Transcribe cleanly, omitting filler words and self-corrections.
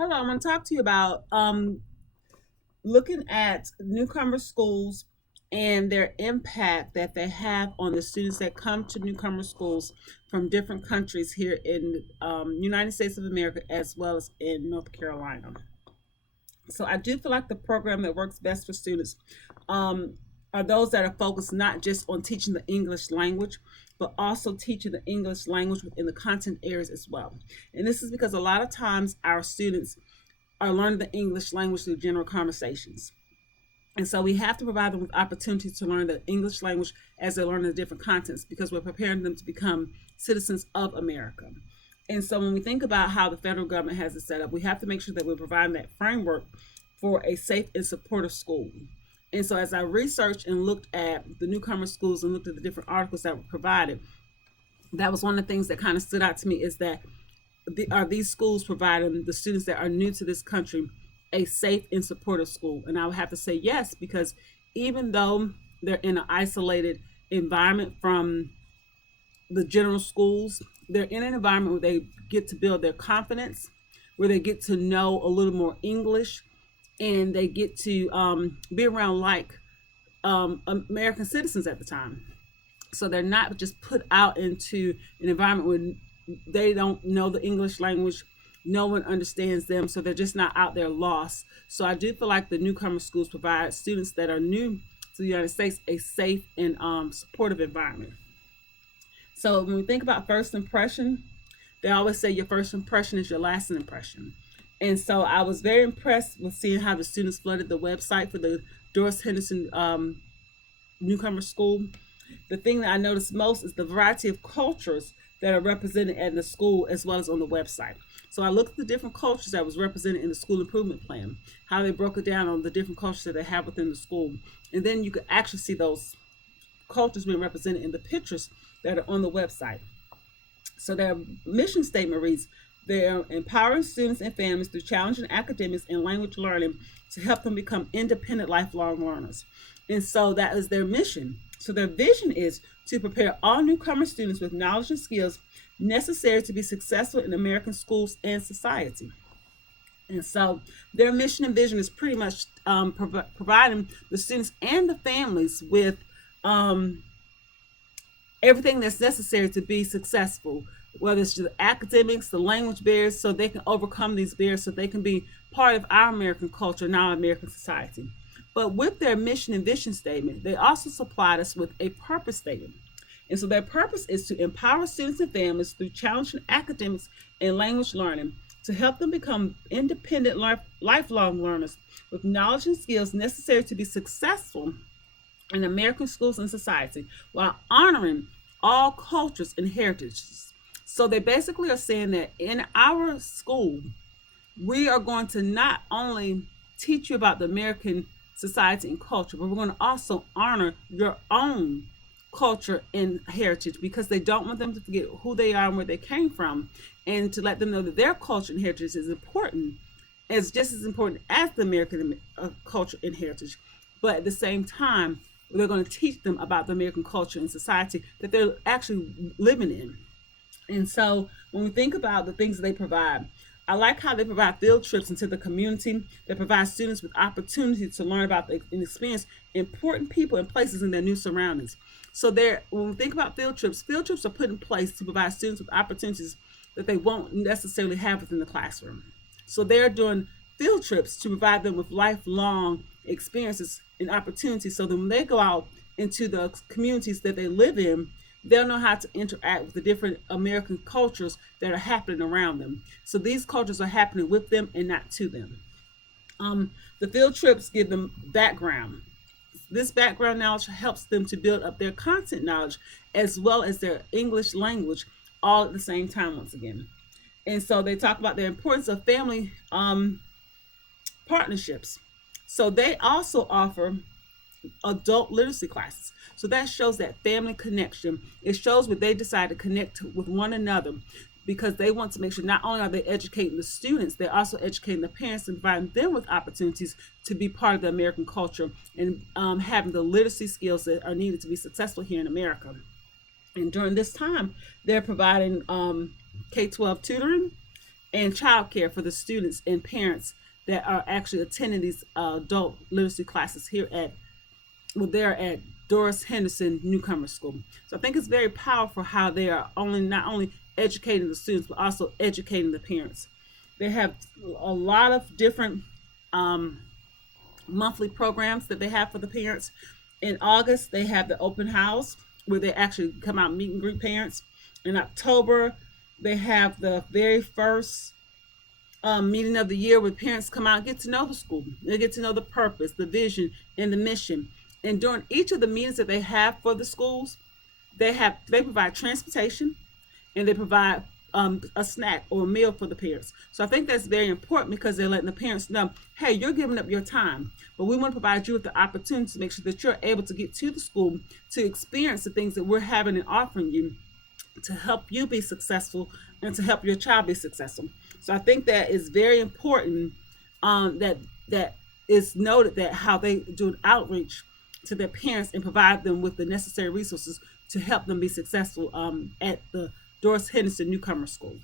Hello, I'm going to talk to you about looking at newcomer schools and their impact that they have on the students that come to newcomer schools from different countries here in United States of America as well as in North Carolina. So I do feel like the program that works best for students are those that are focused not just on teaching the English language, but also teaching the English language within the content areas as well. And this is because a lot of times our students are learning the English language through general conversations. And so we have to provide them with opportunities to learn the English language as they learn the different contents because we're preparing them to become citizens of America. And so when we think about how the federal government has it set up, we have to make sure that we're providing that framework for a safe and supportive school. And so as I researched and looked at the newcomer schools and looked at the different articles that were provided, that was one of the things that kind of stood out to me is that are these schools providing the students that are new to this country a safe and supportive school? And I would have to say yes, because even though they're in an isolated environment from the general schools, they're in an environment where they get to build their confidence, where they get to know a little more English, and they get to be around like American citizens at the time. So they're not just put out into an environment where they don't know the English language, no one understands them, so they're just not out there lost. So I do feel like the newcomer schools provide students that are new to the United States a safe and supportive environment. So when we think about first impression, they always say your first impression is your lasting impression. And so I was very impressed with seeing how the students flooded the website for the Doris Henderson newcomer school. The thing that I noticed most is the variety of cultures that are represented at the school as well as on the website. So I looked at the different cultures that was represented in the school improvement plan, how they broke it down on the different cultures that they have within the school. And then you could actually see those cultures being represented in the pictures that are on the website. So their mission statement reads, they're empowering students and families through challenging academics and language learning to help them become independent lifelong learners. And so that is their mission. So their vision is to prepare all newcomer students with knowledge and skills necessary to be successful in American schools and society. And so their mission and vision is pretty much providing the students and the families with everything that's necessary to be successful, whether it's the academics, the language barriers, so they can overcome these barriers so they can be part of our American culture and our American society. But with their mission and vision statement, they also supplied us with a purpose statement. And so their purpose is to empower students and families through challenging academics and language learning to help them become independent lifelong learners with knowledge and skills necessary to be successful in American schools and society while honoring all cultures and heritages. So they basically are saying that in our school, we are going to not only teach you about the American society and culture, but we're going to also honor your own culture and heritage because they don't want them to forget who they are and where they came from, and to let them know that their culture and heritage is important, as just as important as the American culture and heritage. But at the same time, they're going to teach them about the American culture and society that they're actually living in. And so when we think about the things that they provide, I like how they provide field trips into the community. They provide students with opportunities to learn about and experience important people and places in their new surroundings. So when we think about field trips are put in place to provide students with opportunities that they won't necessarily have within the classroom. So they're doing field trips to provide them with lifelong experiences and opportunities so that when they go out into the communities that they live in, they'll know how to interact with the different American cultures that are happening around them. So these cultures are happening with them and not to them. The field trips give them background. This background knowledge helps them to build up their content knowledge as well as their English language all at the same time once again. And so they talk about the importance of family partnerships. So they also offer adult literacy classes. So that shows that family connection. It shows where they decide to connect with one another because they want to make sure not only are they educating the students, they're also educating the parents and providing them with opportunities to be part of the American culture and having the literacy skills that are needed to be successful here in America. And during this time, they're providing K-12 tutoring and childcare for the students and parents that are actually attending these adult literacy classes here at, well, they're at Doris Henderson Newcomer School. So I think it's very powerful how they are only not only educating the students but also educating the parents. They have a lot of different um, monthly programs that they have for the parents. In August, they have the open house where they actually come out and meet and greet parents. In October, they have the very first meeting of the year where parents come out and get to know the school. They get to know the purpose, the vision, and the mission. And during each of the meetings that they have for the schools, they provide transportation and they provide a snack or a meal for the parents. So I think that's very important because they're letting the parents know, hey, you're giving up your time, but we want to provide you with the opportunity to make sure that you're able to get to the school to experience the things that we're having and offering you to help you be successful and to help your child be successful. So I think that is very important, that is noted that how they do an outreach to their parents and provide them with the necessary resources to help them be successful at the Doris Henderson Newcomer School.